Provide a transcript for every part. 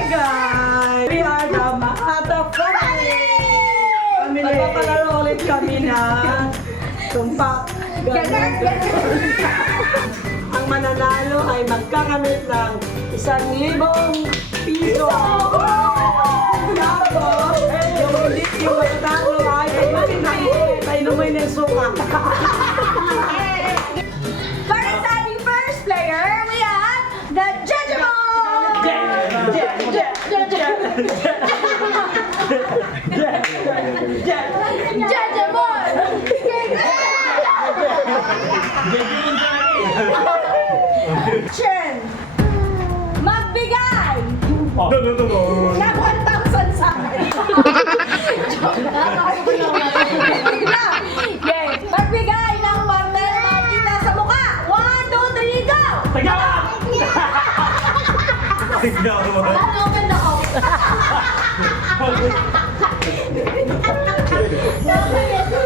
Hi guys! We are the Mahata Family! Magpapalaro ulit kami na tumpak. Ang mananalo ay magkakamit ng 1,000 piso. Tapos, yung matatalo ay painumin ng suka. For the starting first player, we have the Jejemon! Jejemon! Chen! Magbigay! Ng 1,000 sa akin. Okay. Magbigay ng papel na kita sa mukha. 1, 2, 3, go! Open na ako.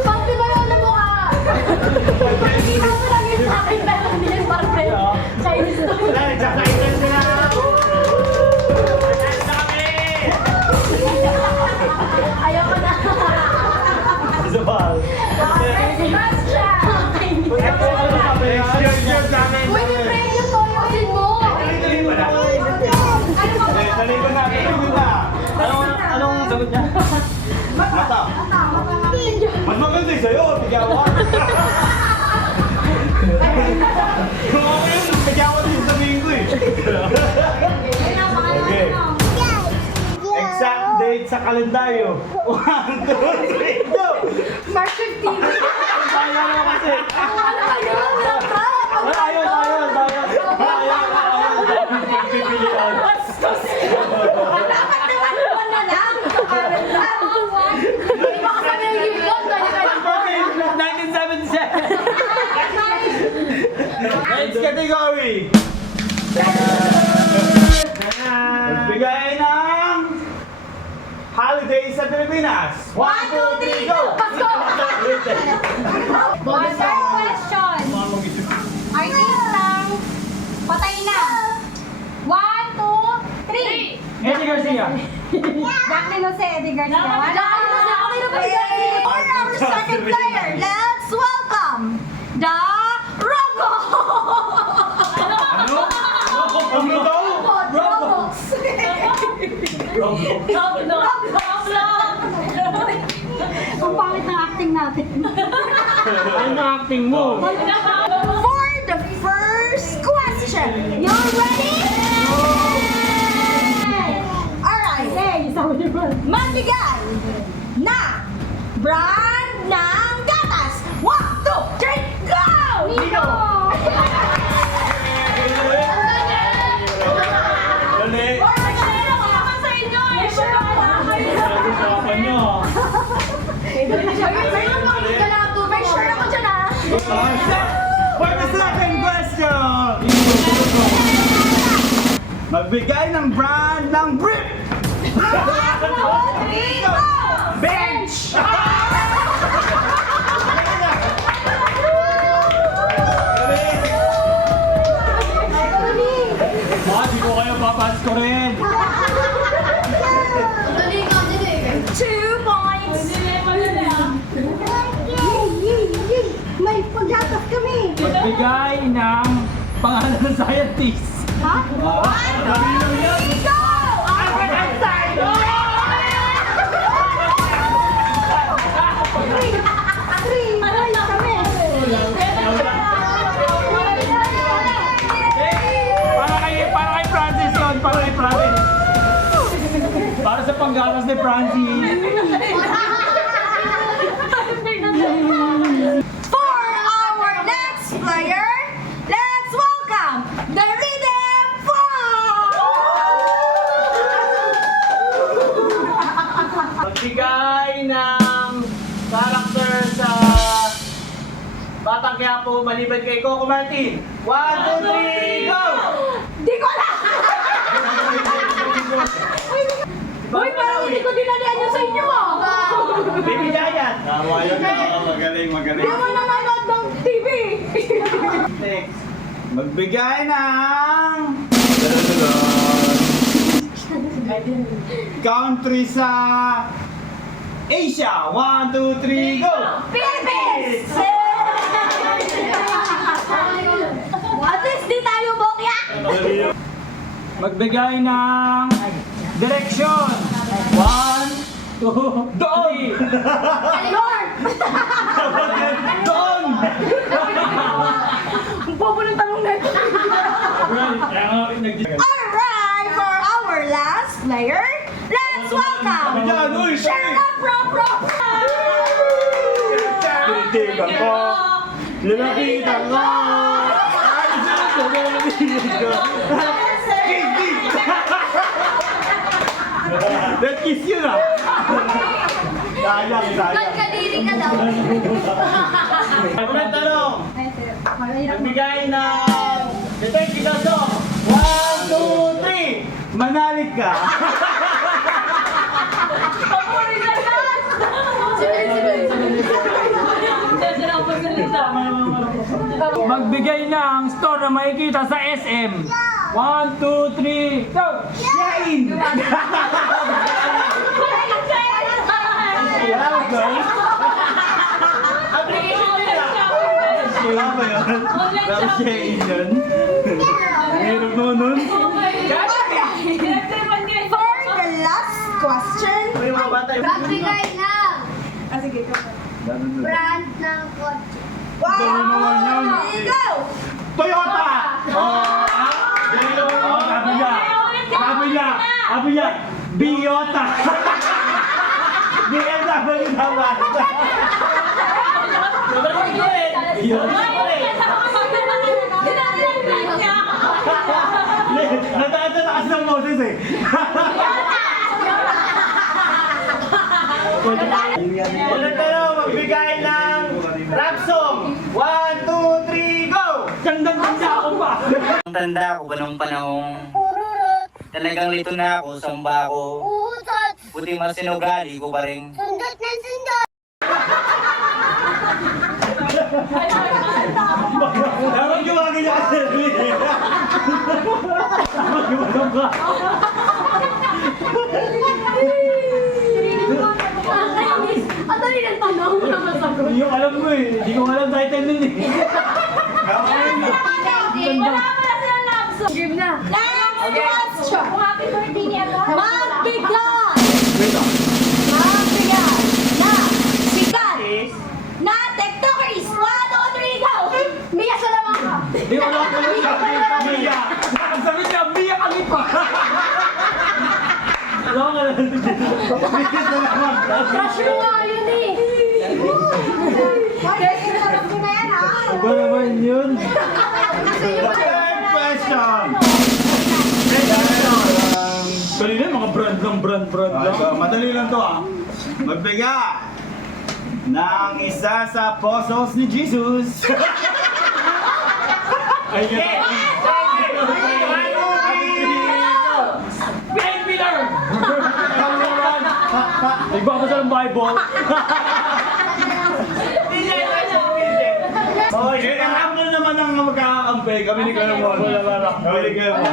Pati ba yun na mukha? Hindi mo lang yung sa akin pero hindi yung papel. Chinese to. Ayaw ko na. Okay, last round. Pwede pray yung toyosin mo. Anong sagot niya? Mata. Mas maganda yung sa'yo, tigawan. Kung ako yun, tigawan yung sabihin ko eh. Okay. Exact date sa kalendaryo. 1, 2, 3, go! March 15. Kaya naman kasi. Ano kayo? Ayos. Dapat naman one na lang. Hindi ba kasama yung giblog? 1977. Next category. Magbigay ng holiday sa Pilipinas. 1, 2, 3, go! Pasko! One third question. Artistang patay na. 1, 2, 3. Eddie Garcia. Jacqueline Jose, Eddie Garcia. For our second player, let's welcome the Robo! Ano daw? Roblox! Ang pangit ng acting natin. Ano acting mo? For the first question, you ready? Alright. Magbigay na brand ng gatas. 1, 2, 3, go! Nico! Dali. For the second question. Magbigay ng brand ng brick. Bench. Di ko kayo papasko rin. 2 points. May paggatas kami. Magbigay ng pangalan ng scientist. Ha? 1, 2, 3, go! Albert Einstein! Para kay Francis yun. Para kay Francis. Para sa panggatas ni Francis. For our next player, let's welcome the Rhythm Magbigay ng character sa Batang Quiapo maliban kay Coco Martin. 1, 2, 3, go! Di ko alam! Uy, parang hindi ko dinalian yun sa inyo ah! Baby Giant. Tama yun. Magaling. Hindi mo nanonood ng TV! Next. Magbigay ng... country sa Asia. 1, 2, 3, go! Philippines! At least di tayo bokya! Magbigay ng direksyon. 1, 2, doon! Lord! Doon! Ang bobo ng tanong na ito. Alright, for our last player, let's welcome Sherla Pro. Tinitigan ko. Lalapitan ko. Ay, lalapitan ko. That kiss yun ah. Sayang. Kadiri ka daw. Unang tanong. Nagbigay ng Detect Picasso. 1, 2, 3. Manalig ka. Papunin na yan! Magbigay ng store na makikita sa SM. 1, 2, 3, go! Shine! Salamat ba? Wala ba yun? Grabe Shine yun. Mahirap naman nun. For the last question, Magbigay ng sige, go. brand ng kotse. Dali naman yun. Here you go! Toyota! Oh, sabi niya, Biyota! BMW naman! Nataan sa taas ng Moses eh! Ulit tayo, magbigay ng rap song! 1, 2, 3, go! Tandang-tanda ako pa! Ang tanda ko ba nung panahong talagang lito na ako, samba ako. Utot! Buti mas sinugali ko pa rin. Sundot ng sundot! Dapat gumagay niya kasi Gumagay ka! Ang dali ng tanong, wala masagot. Hindi ko alam mo eh. Hindi ko alam title nun eh. Wala silang love song. Game na. Last question. Kung happy birthday niya ako. Magbigay na sikat na TikTokers. 1, 2, 3, go! Mia Salamanca. Hindi ko alam kung Mia. Ang sabi niya, Mia Khalifa. Alam ka lang. Crush mo nga yun eh. Iba naman yun. Third question. Kanina mga brand lang. Madali lang to ah. Magbigay ng isa sa puzzles ni Jesus. Ay, nagbabasa ng Bible. Okay, alam mo naman ang magkakakampi. Kami ni Kalamon. Kami ni Kalamon.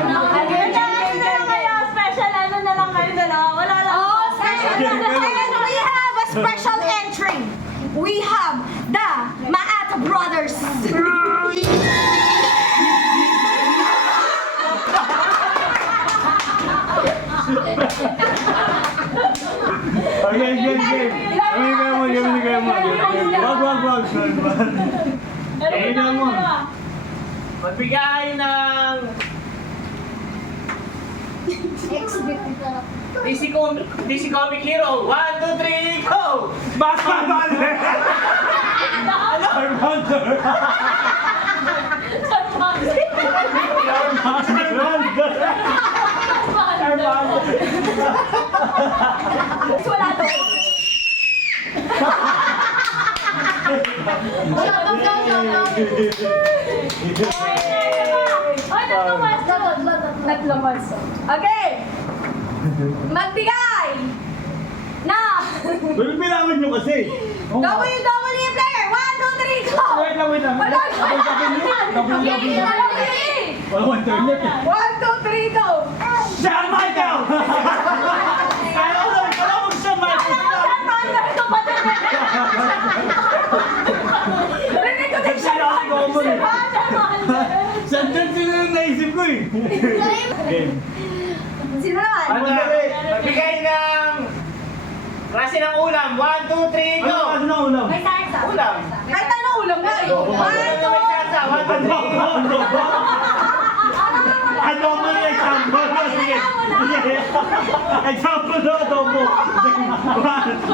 Special ano na lang kayo dalawa. Wala lang. Oh, special. And we have a special entry. We have the Maata Brothers. Okay, game. Kami ni Kalamon. Wag. Kami ni Kalamon. Magbigay ng DC Comic Hero. 1, 2, 3, go! Batman! Hunter! Wala to. Naglumas. Okay. Magbigay na Bilangan nyo kasi. WWE player. 1, 2, 3, go! Wait lang. Wala. Walang internet. 1, 2, 3, go! Shawn Michael! eh. Saan sino yung naisip ko eh. Game. Sino naman? Ano? Magbigay ng klase ng ulam. 1, 2, 3, go! Ano na ulam? May salsa. Ulam. Kahit ano ulam na eh. Adobo. One, two, May salsa. 1, 2, 3. Ano mo yung example? Sige. Sige. Example na adobo.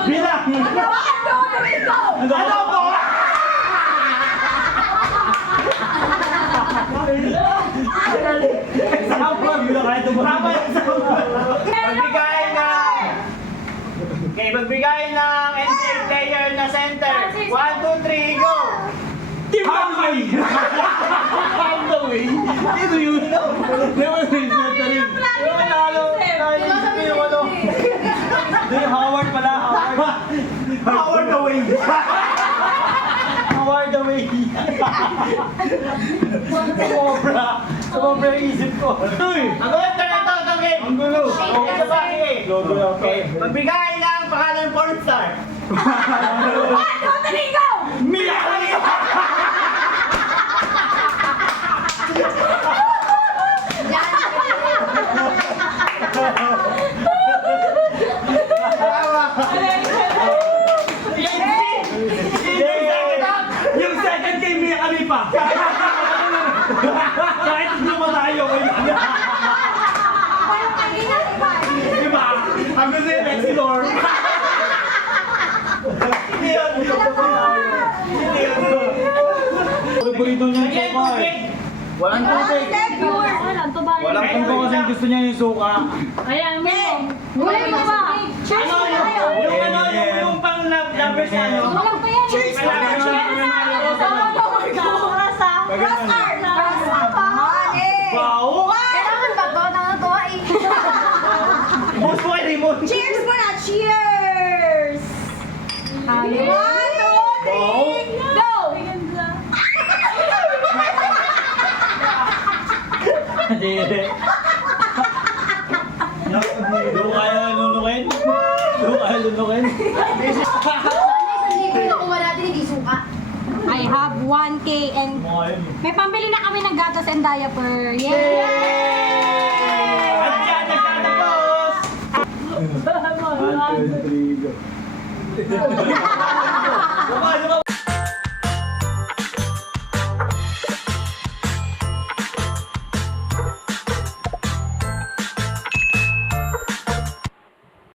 Bilang. Adobo! Example. Bilang kahit adobo. Tama yung example. Magbigay ng... Okay, magbigay ng NBA player na center. 1, 2, 3, go! Hamway! Hamway! Ito yun. Never mind na rin. Yung nanalo. Yung ano. Yung Howard pala. Howard. Howard away. Howard away. Sumobra. Sumobra yung isip ko. Uy! Ang gulo ito game. Ang gulo. Ito ba? Sige. Okay. Magbigay ng pangalan ng porn star. one, two, three, go! Mia Khalifa! Yung second kay Mia Khalifa. Kahit luma tayo. Parang hindi natin ba? Diba? Ang gusto yung Lexi Lord. Hindi yan. Hindi yan. Paborito niya yung suka eh. Walang tubig. Walang tubig kasi gusto niya yung suka. Ayan, mo. Wala mo ba? Cheers Ano muna kayo. yung pang lovers niya ano? Walang pa yan. Cheers muna. Cheers muna. Cross art. Cross art. Wow! Kailangan ba to? Nakatuwa eh. Boss mo kay Raymond. Cheers muna. Cheers! One, two, three, go! Doon kaya lunukin? Doon kaya lunukin? I have 1K and may pambili na kami ng gatas and diaper. Yay! At yan, nagtatapos! 1, 2, 3, go.